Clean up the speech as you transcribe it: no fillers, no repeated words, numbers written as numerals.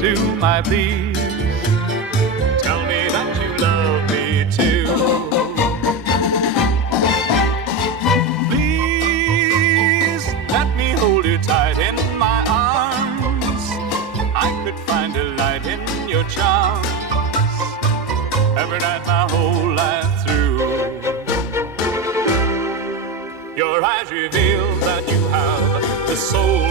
to my pleas. Tell me that you love me too. Please let me hold you tight in my arms. I could find delight in your charms every night my whole life through. Your eyes reveal that you have the soul